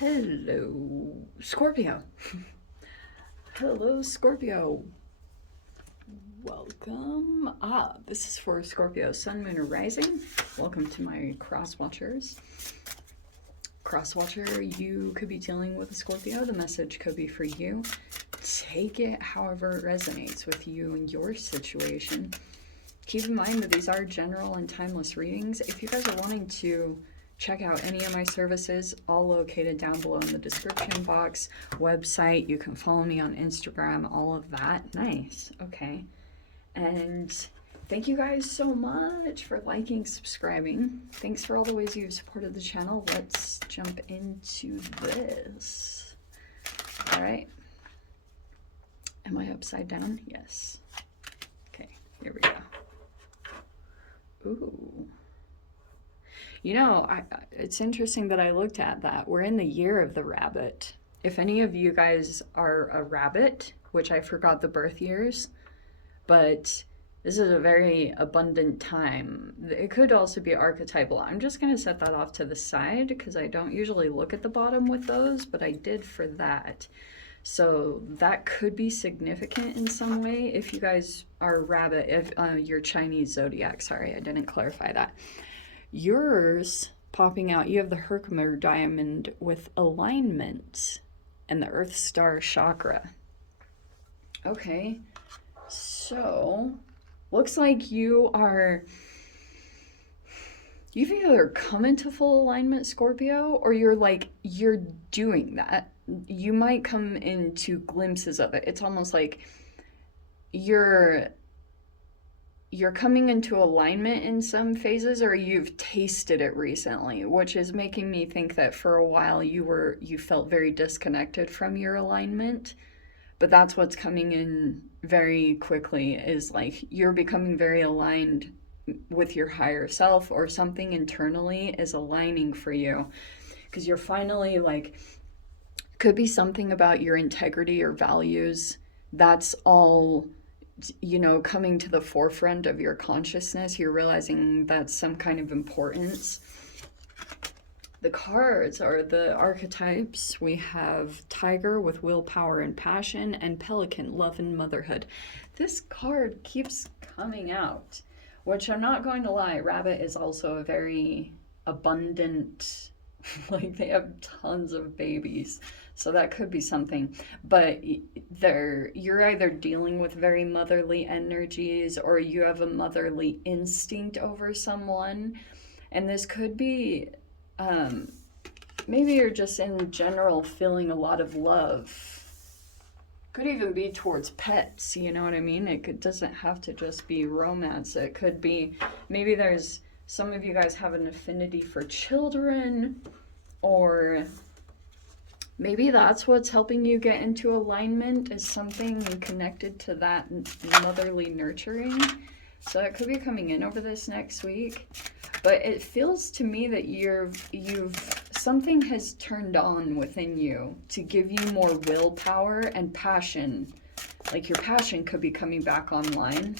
Hello, Scorpio. Hello, Scorpio. Welcome. This is for Scorpio, Sun, Moon, or Rising. Welcome to my cross watchers. Cross watcher, you could be dealing with a Scorpio. The message could be for you. Take it however it resonates with you and your situation. Keep in mind that these are general and timeless readings. If you guys are wanting to check out any of my services, all located down below in the description box. Website, you can follow me on Instagram, all of that. Nice. Okay. And thank you guys so much for liking, subscribing. Thanks for all the ways you've supported the channel. Let's jump into this. All right. Am I upside down? Yes. Okay, here we go. Ooh. You know, it's interesting that I looked at that. We're in the year of the rabbit. If any of you guys are a rabbit, which I forgot the birth years, but this is a very abundant time. It could also be archetypal. I'm just going to set that off to the side because I don't usually look at the bottom with those, but I did for that. So that could be significant in some way if you guys are a rabbit, if you're Chinese zodiac. Sorry, I didn't clarify that. Yours popping out, you have the Herkimer diamond with alignment and the Earth Star chakra. Okay, so looks like you've either come into full alignment, Scorpio, or you're doing that. You might come into glimpses of it. It's almost like you're coming into alignment in some phases, or you've tasted it recently, which is making me think that for a while you felt very disconnected from your alignment. But that's what's coming in very quickly, is like you're becoming very aligned with your higher self, or something internally is aligning for you, because you're finally could be something about your integrity or values. That's all, coming to the forefront of your consciousness. You're realizing that's some kind of importance. The cards are the archetypes. We have Tiger with willpower and passion, and Pelican, love and motherhood. This card keeps coming out, which I'm not going to lie, Rabbit is also a very abundant, they have tons of babies. So that could be something, but you're either dealing with very motherly energies, or you have a motherly instinct over someone. And this could be, maybe you're just in general feeling a lot of love. Could even be towards pets, you know what I mean? It doesn't have to just be romance. It could be, maybe some of you guys have an affinity for children, or maybe that's what's helping you get into alignment, is something connected to that motherly nurturing. So it could be coming in over this next week. But it feels to me that something has turned on within you to give you more willpower and passion. Like your passion could be coming back online.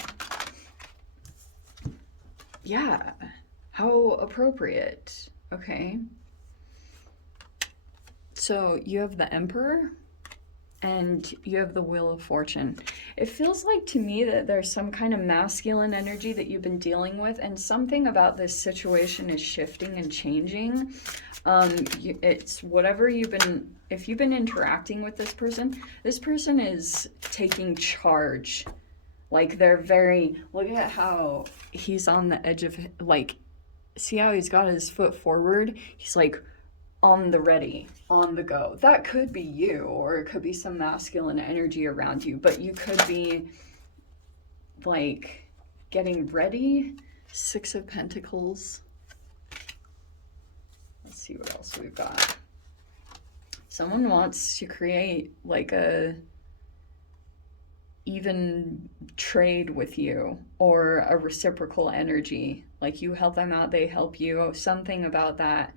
Yeah, how appropriate. Okay. So you have the Emperor and you have the Wheel of Fortune. It feels like to me that there's some kind of masculine energy that you've been dealing with, and something about this situation is shifting and changing. It's whatever if you've been interacting with this person is taking charge. Like look at how he's on the edge of, see how he's got his foot forward? He's on the ready, on the go. That could be you, or it could be some masculine energy around you, but you could be getting ready. Six of Pentacles. Let's see what else we've got. Someone wants to create a even trade with you, or a reciprocal energy. You help them out, they help you, something about that.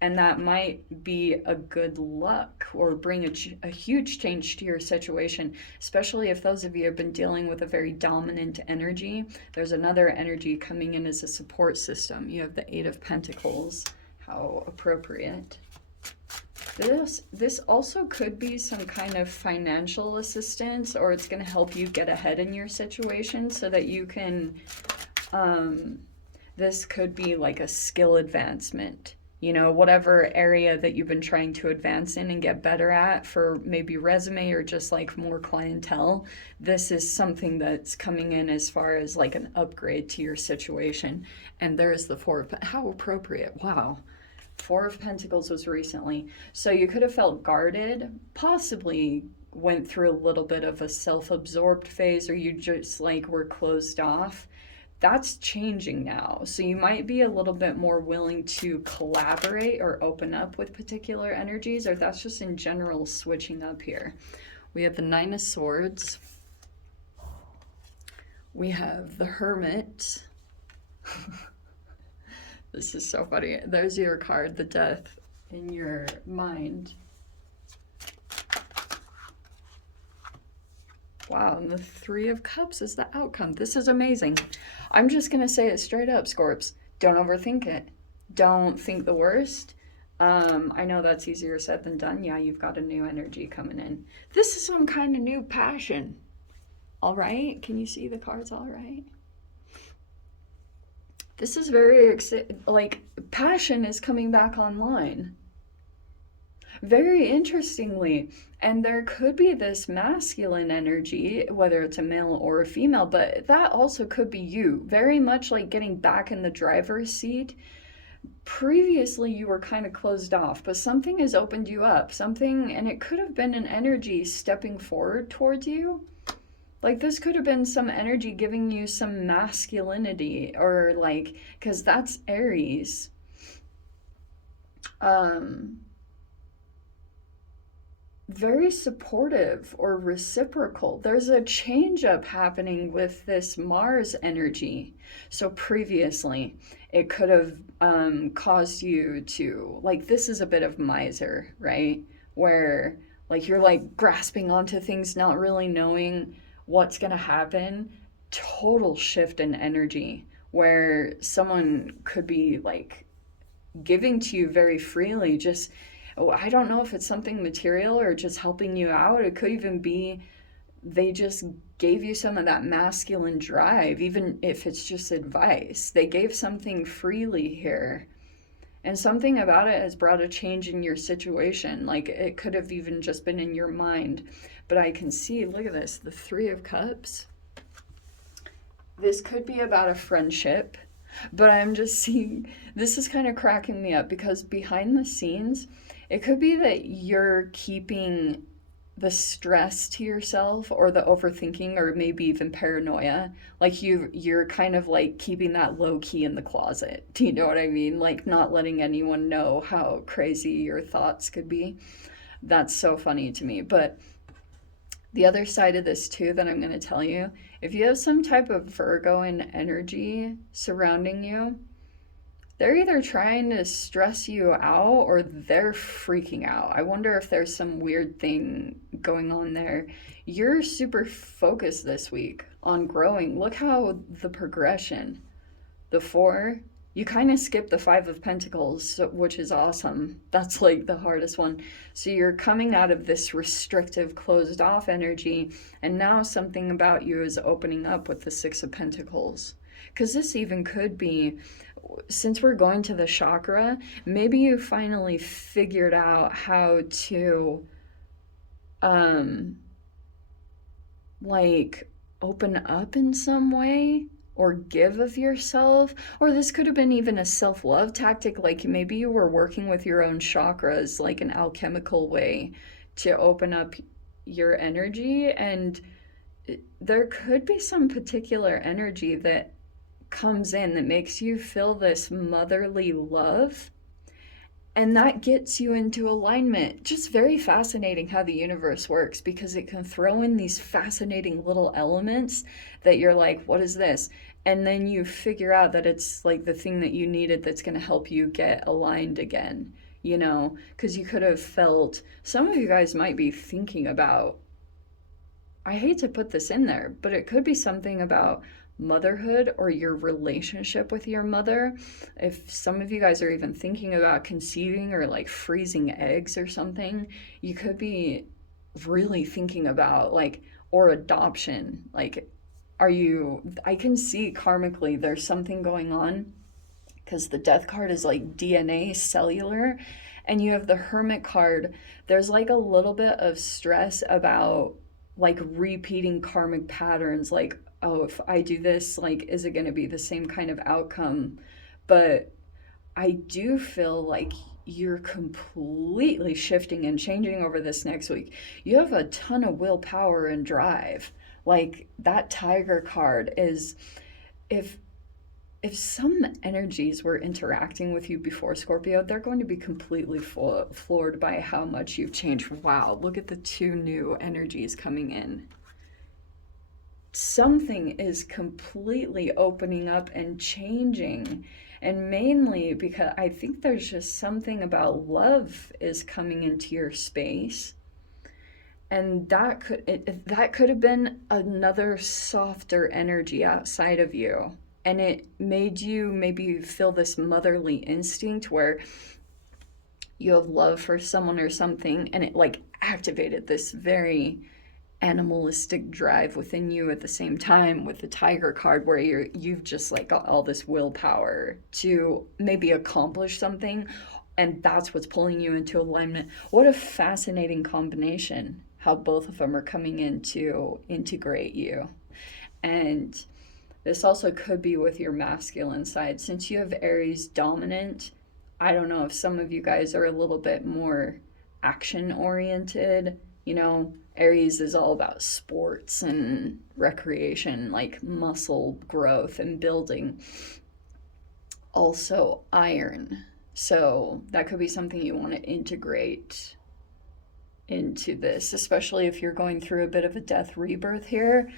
And that might be a good luck, or bring a huge change to your situation, especially if those of you have been dealing with a very dominant energy. There's another energy coming in as a support system. You have the Eight of Pentacles. How appropriate. This also could be some kind of financial assistance, or it's going to help you get ahead in your situation so that you can um, this could be like a skill advancement. You know, whatever area that you've been trying to advance in and get better at for maybe resume or just like more clientele. This is something that's coming in as far as like an upgrade to your situation. And there's the Four of how appropriate. Wow. Four of Pentacles was recently. So you could have felt guarded, possibly went through a little bit of a self-absorbed phase, or you just like were closed off. That's changing now. So you might be a little bit more willing to collaborate or open up with particular energies, or that's just in general switching up here. We have the Nine of Swords. We have the Hermit. This is so funny. There's your card, the Death in your mind. Wow, and the Three of Cups is the outcome. This is amazing. I'm just going to say it straight up, Scorps. Don't overthink it. Don't think the worst. I know that's easier said than done. Yeah, you've got a new energy coming in. This is some kind of new passion. All right? Can you see the cards all right? This is very like passion is coming back online. Very interestingly, and there could be this masculine energy, whether it's a male or a female, but that also could be you. Very much like getting back in the driver's seat. Previously, you were kind of closed off, but something has opened you up. Something, and it could have been an energy stepping forward towards you. Like this could have been some energy giving you some masculinity, or like, because that's Aries. Very supportive or reciprocal. There's a change up happening with this Mars energy. So previously, it could have caused you to, like, this is a bit of miser, right? Where, like, you're like grasping onto things, not really knowing what's going to happen. Total shift in energy where someone could be like giving to you very freely, just I don't know if it's something material or just helping you out. It could even be they just gave you some of that masculine drive, even if it's just advice. They gave something freely here. And something about it has brought a change in your situation. Like it could have even just been in your mind. But I can see, look at this, the Three of Cups. This could be about a friendship. But I'm just seeing, this is kind of cracking me up because behind the scenes, it could be that you're keeping the stress to yourself or the overthinking or maybe even paranoia. Like you're kind of like keeping that low key in the closet. Do you know what I mean? Like not letting anyone know how crazy your thoughts could be. That's so funny to me. But the other side of this too that I'm going to tell you, if you have some type of Virgoan energy surrounding you, they're either trying to stress you out or they're freaking out. I wonder if there's some weird thing going on there. You're super focused this week on growing. Look how the progression, the Four, you kind of skip the Five of Pentacles, which is awesome. That's like the hardest one. So you're coming out of this restrictive, closed off energy, and now something about you is opening up with the Six of Pentacles. Because this even could be, since we're going to the chakra, maybe you finally figured out how to like open up in some way or give of yourself. Or this could have been even a self-love tactic, like maybe you were working with your own chakras like an alchemical way to open up your energy. And there could be some particular energy that comes in that makes you feel this motherly love, and that gets you into alignment. Just very fascinating how the universe works, because it can throw in these fascinating little elements that you're like, what is this? And then you figure out that it's like the thing that you needed that's going to help you get aligned again, you know, because you could have felt, some of you guys might be thinking about, I hate to put this in there, but it could be something about motherhood or your relationship with your mother. If some of you guys are even thinking about conceiving or like freezing eggs or something, you could be really thinking about like, or adoption. Like, are you, I can see karmically there's something going on because the death card is like DNA cellular, and you have the hermit card. There's like a little bit of stress about like repeating karmic patterns, like, oh, if I do this, like, is it going to be the same kind of outcome? But I do feel like you're completely shifting and changing over this next week. You have a ton of willpower and drive. Like that tiger card is, if some energies were interacting with you before Scorpio, they're going to be completely floored by how much you've changed. Wow, look at the two new energies coming in. Something is completely opening up and changing. And mainly because I think there's just something about love is coming into your space. And that could have been another softer energy outside of you, and it made you maybe feel this motherly instinct where you have love for someone or something, and it like activated this very animalistic drive within you at the same time with the tiger card, where you've just like got all this willpower to maybe accomplish something, and that's what's pulling you into alignment. What a fascinating combination, how both of them are coming in to integrate you. And this also could be with your masculine side. Since you have Aries dominant, I don't know if some of you guys are a little bit more action oriented. You know, Aries is all about sports and recreation, like muscle growth and building. Also, iron. So that could be something you want to integrate into this, especially if you're going through a bit of a death rebirth here.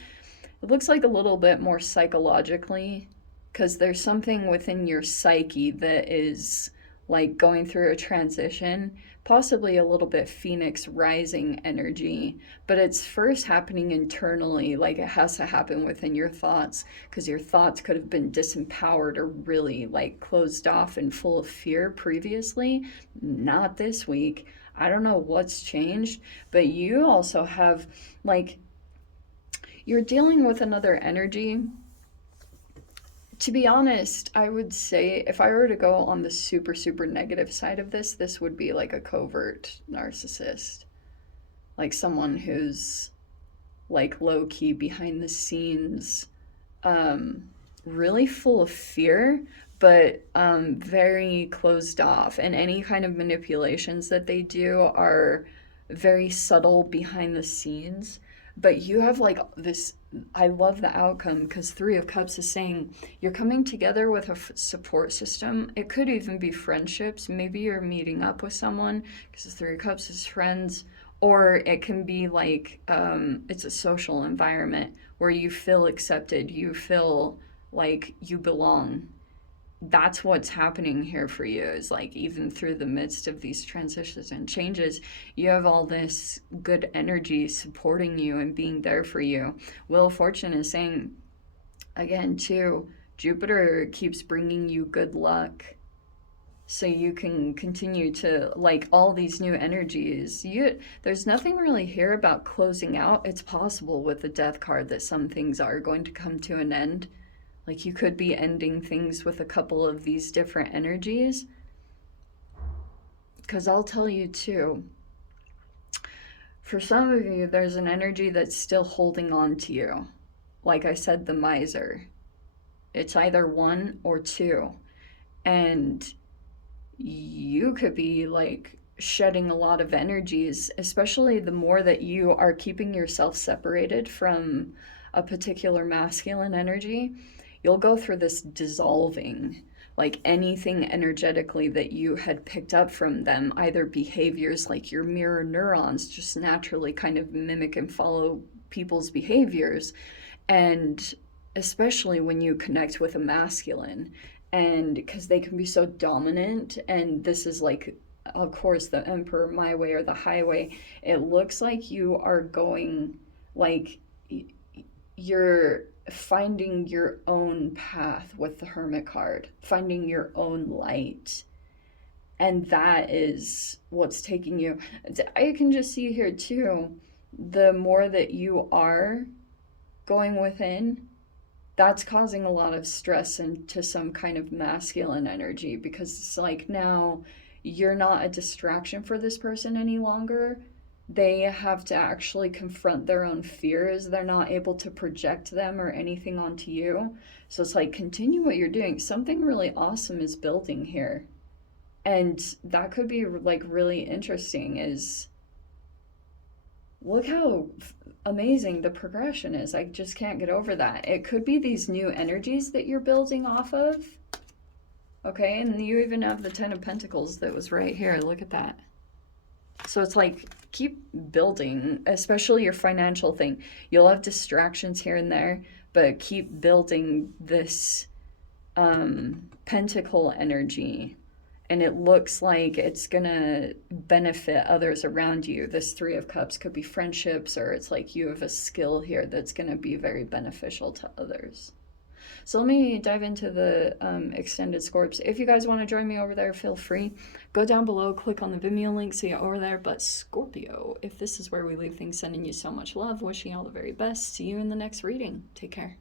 It looks like a little bit more psychologically, because there's something within your psyche that is like going through a transition, possibly a little bit Phoenix rising energy, but it's first happening internally. Like it has to happen within your thoughts, because your thoughts could have been disempowered or really like closed off and full of fear previously. Not this week. I don't know what's changed, but you also have like, you're dealing with another energy. To be honest, I would say if I were to go on the super, super negative side of this would be like a covert narcissist. Like someone who's like low key behind the scenes, really full of fear, but very closed off. And any kind of manipulations that they do are very subtle behind the scenes. But you have like this, I love the outcome, because Three of Cups is saying you're coming together with a support system. It could even be friendships. Maybe you're meeting up with someone, because the Three of Cups is friends. Or it can be like it's a social environment where you feel accepted, you feel like you belong. That's what's happening here for you, is like even through the midst of these transitions and changes, you have all this good energy supporting you and being there for you. Wheel of Fortune is saying again too, Jupiter keeps bringing you good luck, so you can continue to like all these new energies. There's nothing really here about closing out. It's possible with the death card that some things are going to come to an end. Like you could be ending things with a couple of these different energies. Because I'll tell you too, for some of you, there's an energy that's still holding on to you. Like I said, the miser. It's either one or two. And you could be like shedding a lot of energies, especially the more that you are keeping yourself separated from a particular masculine energy. You'll go through this dissolving, like anything energetically that you had picked up from them, either behaviors, like your mirror neurons just naturally kind of mimic and follow people's behaviors. And especially when you connect with a masculine, and because they can be so dominant, and this is like, of course, the emperor, my way or the highway. It looks like you are going like, you're finding your own path with the Hermit card, finding your own light. And that is what's taking you. I can just see here too, the more that you are going within, that's causing a lot of stress into some kind of masculine energy, because it's like now you're not a distraction for this person any longer. They have to actually confront their own fears. They're not able to project them or anything onto you. So it's like, continue what you're doing. Something really awesome is building here. And that could be like really interesting is look how amazing the progression is. I just can't get over that. It could be these new energies that you're building off of. Okay, and you even have the Ten of Pentacles that was right here. Look at that. So it's like, keep building, especially your financial thing. You'll have distractions here and there, but keep building this pentacle energy. And it looks like it's gonna benefit others around you. This Three of Cups could be friendships, or it's like you have a skill here that's gonna be very beneficial to others. So let me dive into the extended Scorps. If you guys want to join me over there, feel free. Go down below, click on the Vimeo link, see it over there. But Scorpio, if this is where we leave things, sending you so much love, wishing you all the very best. See you in the next reading. Take care.